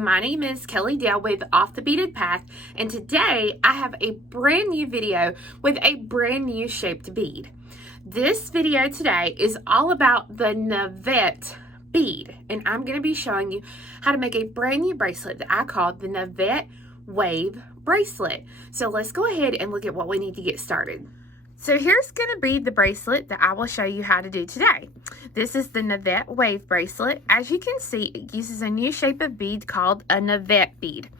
My name is Kelly Dale with Off the Beaded Path, and today I have a brand new video with a brand new shaped bead. This video today is all about the Navette bead, and I'm going to be showing you how to make a brand new bracelet that I call the Navette Wave Bracelet. So let's go ahead and look at what we need to get started. So here's going to be the bracelet that I will show you how to do today. This is the Navette Wave Bracelet. As you can see, it uses a new shape of bead called a Navette bead.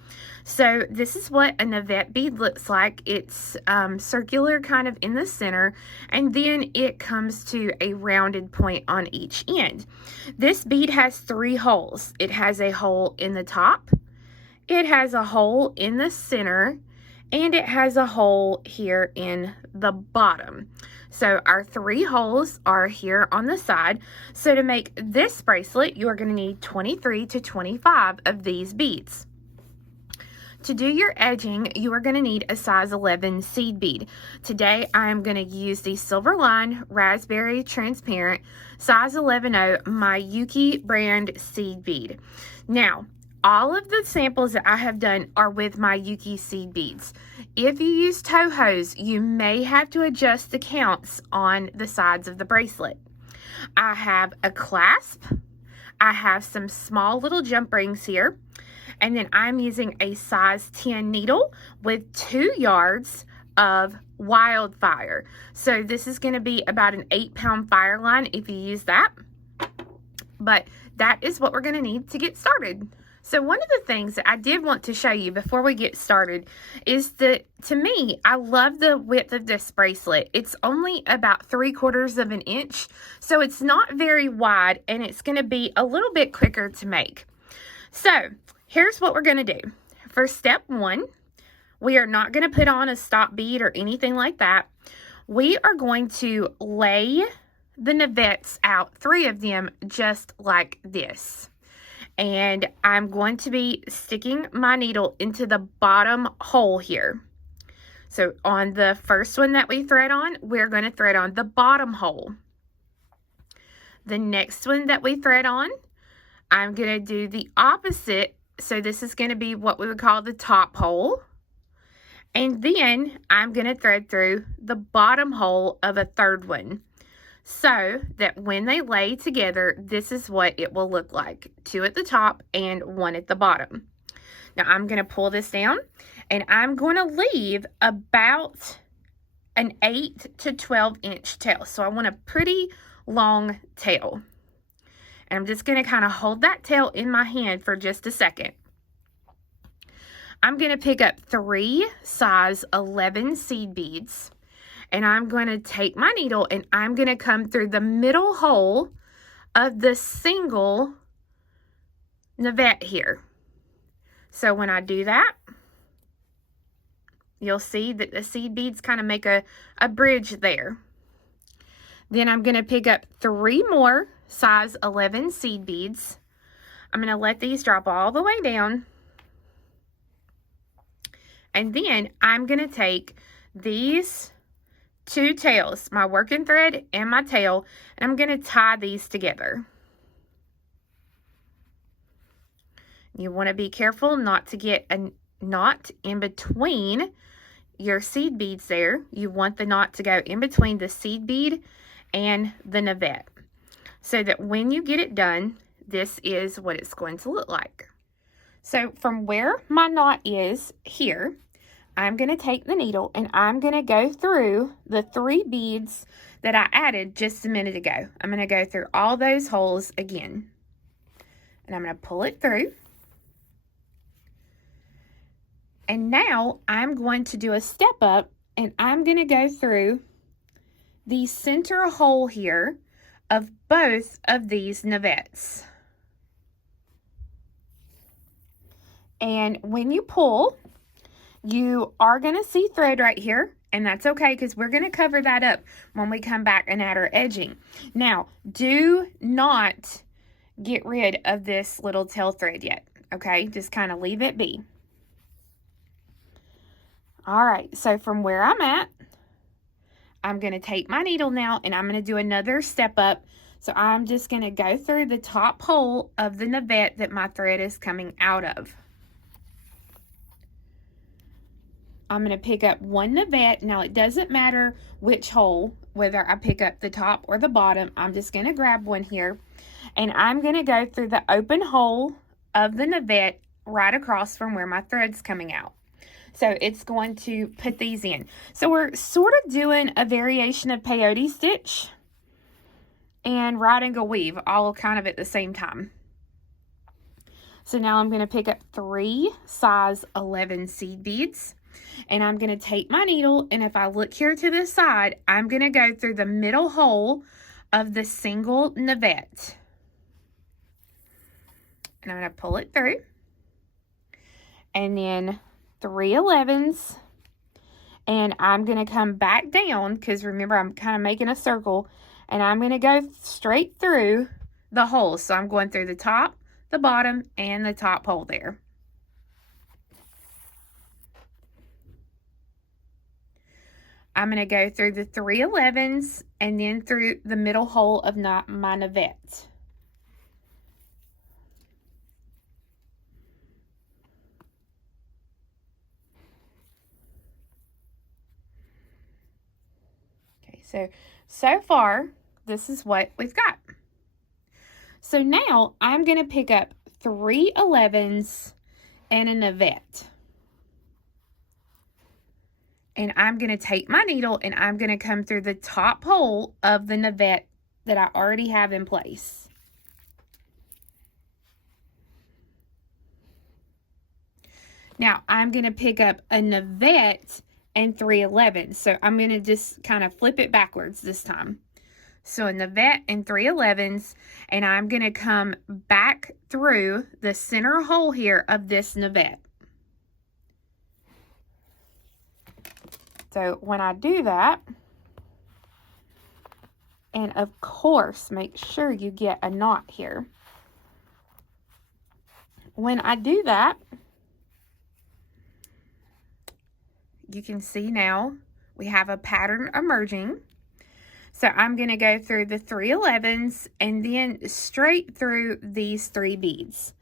So this is what a Navette bead looks like. It's circular kind of in the center, and then it comes to a rounded point on each end. This bead has 3 holes. It has a hole in the top, it has a hole in the center, and it has a hole here in the bottom. So our 3 holes are here on the side. So to make this bracelet, you're going to need 23 to 25 of these beads. To do your edging, you are going to need a size 11 seed bead. Today, I'm going to use the Silver Line Raspberry Transparent size 11-0 Miyuki brand seed bead. Now, all of the samples that I have done are with Miyuki seed beads. If you use Toho's, you may have to adjust the counts on the sides of the bracelet. I have a clasp. I have some small little jump rings here. And then I'm using a size 10 needle with 2 yards of Wildfire. So this is going to be about an 8-pound fire line if you use that. But that is what we're going to need to get started. So one of the things that I did want to show you before we get started is that, to me, I love the width of this bracelet. It's only about 3/4 of an inch, so it's not very wide, and it's going to be a little bit quicker to make. So here's what we're going to do. For step 1, we are not going to put on a stop bead or anything like that. We are going to lay the Navettes out, 3 of them, just like this. And I'm going to be sticking my needle into the bottom hole here. So on the first one that we thread on, we're going to thread on the bottom hole. The next one that we thread on, I'm going to do the opposite. So this is going to be what we would call the top hole. And then I'm going to thread through the bottom hole of a 3rd one, so that when they lay together, this is what it will look like. 2 at the top and 1 at the bottom. Now I'm going to pull this down, and I'm going to leave about an 8 to 12 inch tail. So I want a pretty long tail. And I'm just going to kind of hold that tail in my hand for just a second. I'm going to pick up 3 size 11 seed beads. And I'm going to take my needle, and I'm going to come through the middle hole of the single Navette here. So when I do that, you'll see that the seed beads kind of make a bridge there. Then I'm going to pick up 3 more size 11 seed beads. I'm going to let these drop all the way down. And then I'm going to take these 2 tails, my working thread and my tail, and I'm going to tie these together. You want to be careful not to get a knot in between your seed beads there. You want the knot to go in between the seed bead and the Navette, so that when you get it done, this is what it's going to look like. So from where my knot is here, I'm going to take the needle, and I'm going to go through the 3 beads that I added just a minute ago. I'm going to go through all those holes again. And I'm going to pull it through. And now I'm going to do a step up, and I'm going to go through the center hole here of both of these Navettes. And when you pull, you are going to see thread right here, and that's okay, because we're going to cover that up when we come back and add our edging. Now, do not get rid of this little tail thread yet, okay? Just kind of leave it be. All right, so from where I'm at, I'm going to take my needle now, and I'm going to do another step up So I'm just going to go through the top hole of the navette that my thread is coming out of. I'm going to pick up one navette. Now it doesn't matter which hole, whether I pick up the top or the bottom. I'm just going to grab one here, and I'm going to go through the open hole of the navette right across from where my thread's coming out. So it's going to put these in. So we're sort of doing a variation of peyote stitch and right angle weave all kind of at the same time. So now I'm going to pick up 3 size 11 seed beads, and I'm going to take my needle, and if I look here to the side, I'm going to go through the middle hole of the single navette. And I'm going to pull it through, and then 3 11s, and I'm going to come back down, because remember I'm kind of making a circle, and I'm going to go straight through the hole. So I'm going through the top, the bottom, and the top hole there. I'm going to go through the 3 11s and then through the middle hole of my navette. Okay, so far, this is what we've got. So now I'm going to pick up 3 11s and a navette. And I'm going to take my needle and I'm going to come through the top hole of the navette that I already have in place. Now I'm going to pick up a navette and 3 11s. So I'm going to just kind of flip it backwards this time. So a navette and 3 11s, and I'm going to come back through the center hole here of this navette. So when I do that, and of course, make sure you get a knot here. When I do that, you can see now we have a pattern emerging. So I'm going to go through the 3 11s and then straight through these 3 beads.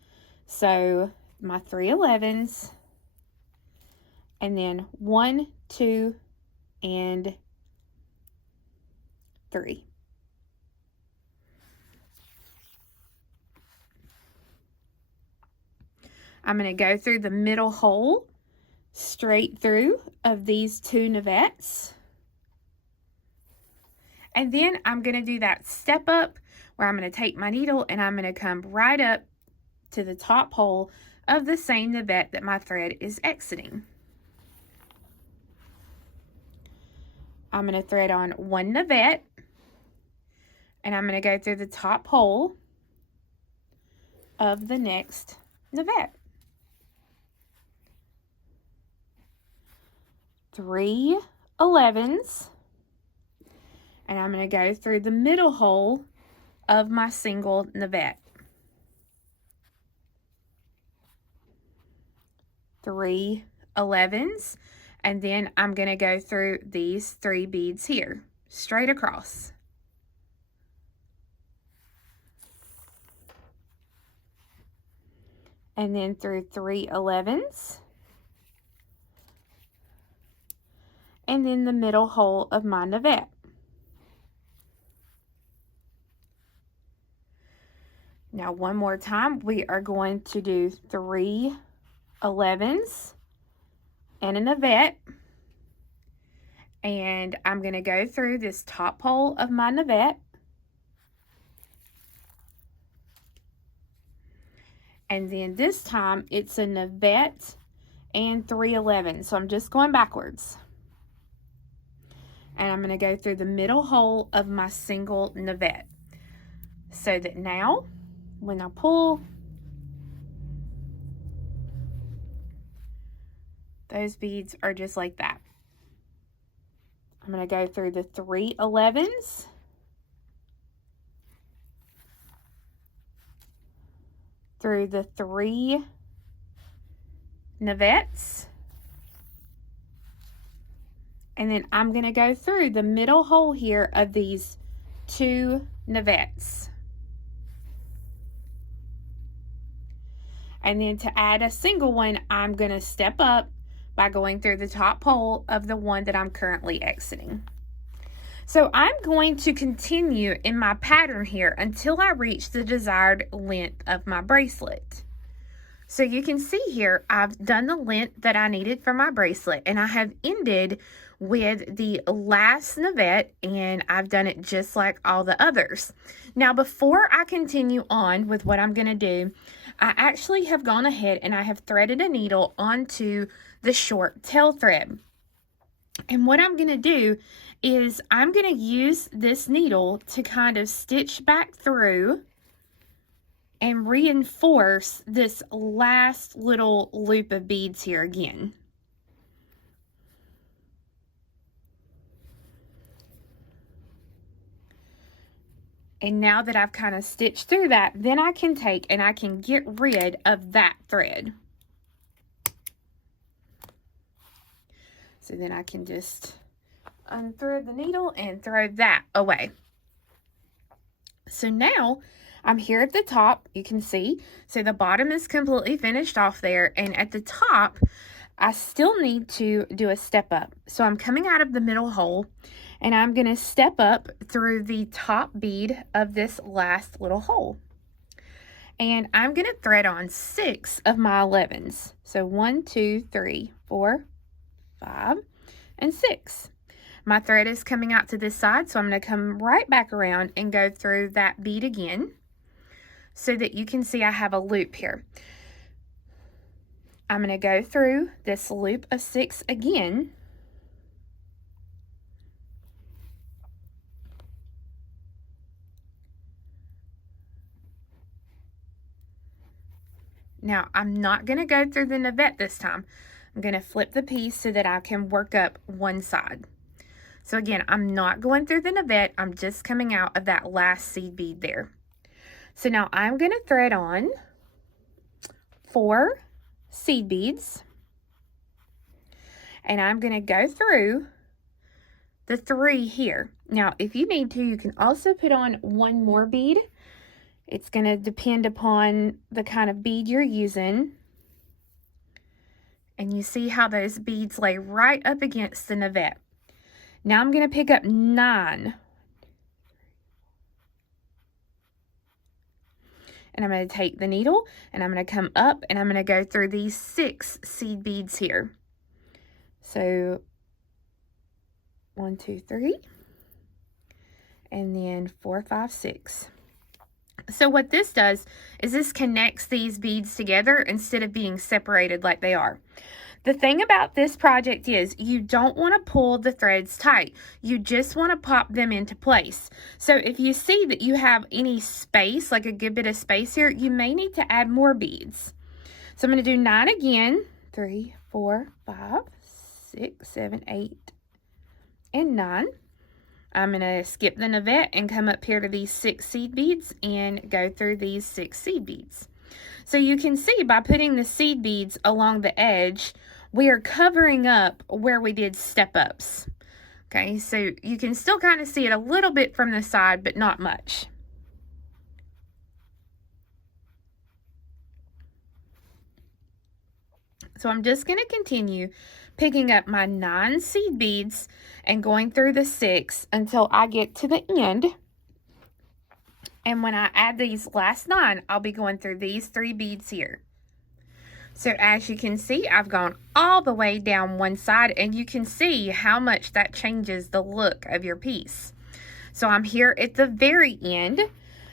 So my 3 11s, and then 1, 2, and 3. I'm going to go through the middle hole straight through of these 2 navettes. And then I'm going to do that step up where I'm going to take my needle and I'm going to come right up to the top hole of the same navette that my thread is exiting. I'm going to thread on 1 navette, and I'm going to go through the top hole of the next navette. 3 11s, and I'm going to go through the middle hole of my single navette. 3 11s, and then I'm going to go through these 3 beads here, straight across. And then through 3 11s, and then the middle hole of my navette. Now one more time, we are going to do 3 11s and a navette, and I'm going to go through this top hole of my navette, and then this time it's a navette and 3 11s. So I'm just going backwards, and I'm going to go through the middle hole of my single navette, so that now when I pull, those beads are just like that. I'm going to go through the 3 11s, through the 3 navettes, and then I'm going to go through the middle hole here of these 2 Navettes. And then to add a single one, I'm going to step up by going through the top hole of the one that I'm currently exiting. So I'm going to continue in my pattern here until I reach the desired length of my bracelet. So you can see here, I've done the length that I needed for my bracelet, and I have ended with the last navette, and I've done it just like all the others. Now, before I continue on with what I'm going to do, I actually have gone ahead and I have threaded a needle onto the short tail thread. And what I'm going to do is I'm going to use this needle to kind of stitch back through and reinforce this last little loop of beads here again. And now that I've kind of stitched through that, then I can take and I can get rid of that thread. So then I can just unthread the needle and throw that away. So now I'm here at the top, you can see. So the bottom is completely finished off there, and at the top, I still need to do a step up. So I'm coming out of the middle hole, and I'm going to step up through the top bead of this last little hole. And I'm going to thread on 6 of my 11s. So 1, 2, 3, 4, 5, and 6. My thread is coming out to this side, so I'm going to come right back around and go through that bead again so that you can see I have a loop here. I'm going to go through this loop of 6 again. Now, I'm not going to go through the navette this time. I'm going to flip the piece so that I can work up one side. So again, I'm not going through the navette. I'm just coming out of that last seed bead there. So now I'm going to thread on 4 seed beads. And I'm going to go through the 3 here. Now, if you need to, you can also put on one more bead. It's going to depend upon the kind of bead you're using. And you see how those beads lay right up against the navette. Now I'm going to pick up 9. And I'm going to take the needle and I'm going to come up and I'm going to go through these 6 seed beads here. So 1, 2, 3. And then 4, 5, 6. So what this does is this connects these beads together instead of being separated like they are. The thing about this project is you don't want to pull the threads tight. You just want to pop them into place. So if you see that you have any space, like a good bit of space here, you may need to add more beads. So I'm going to do 9 again. 3, 4, 5, 6, 7, 8, and 9. I'm going to skip the navette and come up here to these 6 seed beads and go through these 6 seed beads. So you can see by putting the seed beads along the edge, we are covering up where we did step ups. Okay, so you can still kind of see it a little bit from the side, but not much. So I'm just going to continue picking up my 9 seed beads and going through the 6 until I get to the end. And when I add these last 9, I'll be going through these 3 beads here. So as you can see, I've gone all the way down one side, and you can see how much that changes the look of your piece. So I'm here at the very end.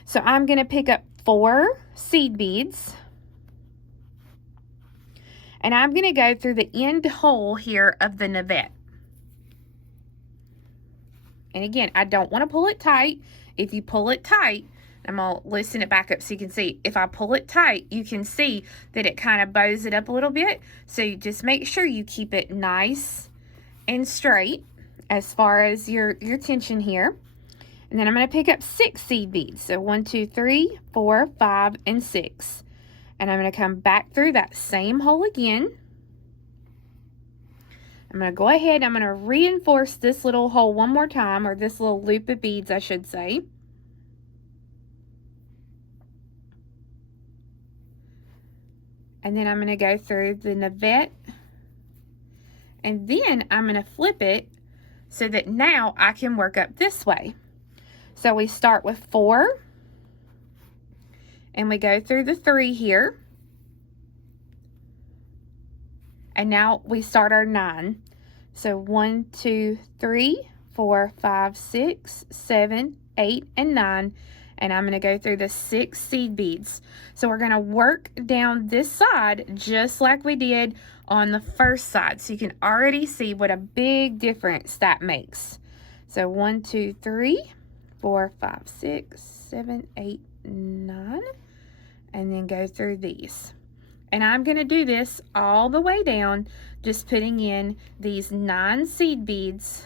So I'm going to pick up 4 seed beads. And I'm going to go through the end hole here of the navette. And again, I don't want to pull it tight. If you pull it tight, I'm going to loosen it back up so you can see. If I pull it tight, you can see that it kind of bows it up a little bit. So you just make sure you keep it nice and straight as far as your tension here. And then I'm going to pick up 6 seed beads. So 1, 2, 3, 4, 5, and 6. And I'm going to come back through that same hole again. I'm going to go ahead, I'm going to reinforce this little hole one more time, or this little loop of beads, I should say. And then I'm going to go through the Navette. And then I'm going to flip it so that now I can work up this way. So we start with 4. And we go through the 3 here. And now we start our 9. So 1, 2, 3, 4, 5, 6, 7, 8, and 9. And I'm going to go through the 6 seed beads. So we're going to work down this side just like we did on the first side. So you can already see what a big difference that makes. So 1, 2, 3, 4, 5, 6, 7, 8, 9. And then go through these. And I'm going to do this all the way down, just putting in these 9 seed beads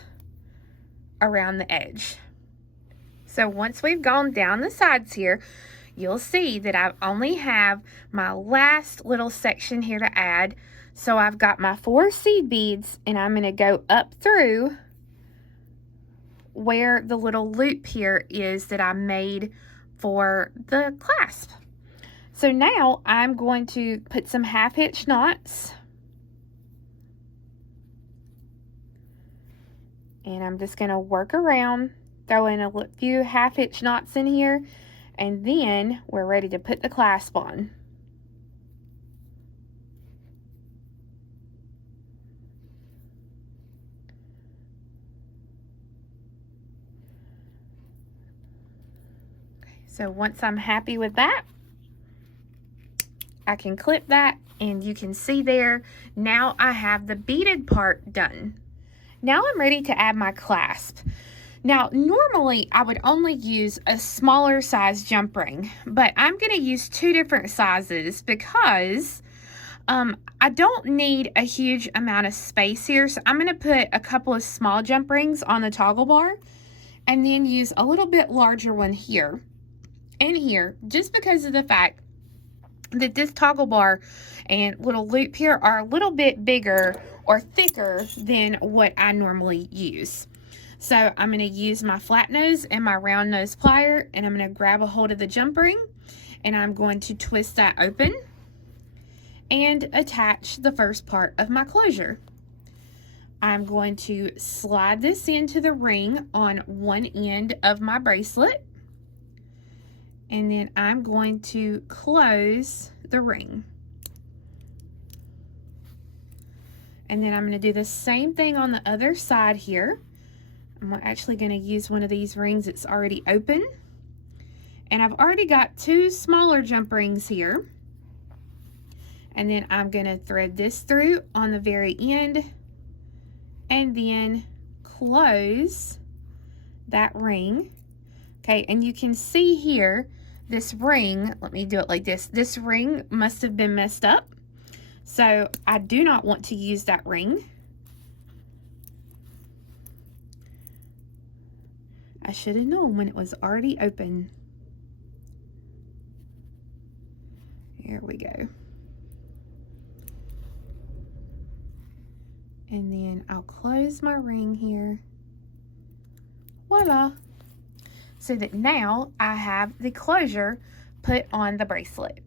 around the edge. So once we've gone down the sides here, you'll see that I only have my last little section here to add. So I've got my 4 seed beads, and I'm going to go up through where the little loop here is that I made for the clasp. So now I'm going to put some half hitch knots. And I'm just going to work around, throw in a few half hitch knots in here, and then we're ready to put the clasp on. So once I'm happy with that, I can clip that, and you can see there, now I have the beaded part done. Now I'm ready to add my clasp. Now, normally I would only use a smaller size jump ring, but I'm going to use 2 different sizes because I don't need a huge amount of space here. So I'm going to put a couple of small jump rings on the toggle bar and then use a little bit larger one here and here, just because of the fact that this toggle bar and little loop here are a little bit bigger or thicker than what I normally use. So I'm going to use my flat nose and my round nose plier, and I'm going to grab a hold of the jump ring, and I'm going to twist that open and attach the first part of my closure. I'm going to slide this into the ring on one end of my bracelet, and then I'm going to close the ring. And then I'm going to do the same thing on the other side here. I'm actually going to use one of these rings that's already open. And I've already got 2 smaller jump rings here. And then I'm going to thread this through on the very end and then close that ring. Okay, and you can see here, this ring, let me do it like this. This ring must have been messed up. So I do not want to use that ring. I should have known when it was already open. Here we go. And then I'll close my ring here. Voila. So that now I have the closure put on the bracelet.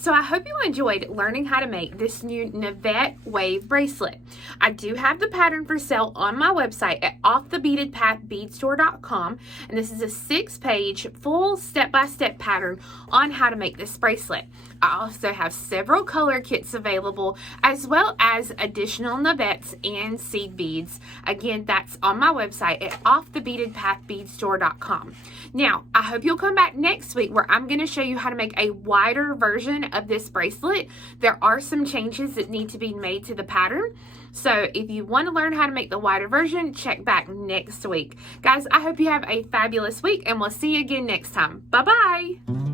So I hope you enjoyed learning how to make this new Navette wave bracelet. I do have the pattern for sale on my website at offthebeadedpath.beadstore.com, and this is a 6-page full step-by-step pattern on how to make this bracelet. I also have several color kits available, as well as additional Navettes and seed beads. Again, that's on my website at offthebeadedpath.beadstore.com. Now, I hope you'll come back next week where I'm going to show you how to make a wider version of this bracelet. There are some changes that need to be made to the pattern. So if you want to learn how to make the wider version, check back next week. Guys, I hope you have a fabulous week, and we'll see you again next time. Bye-bye.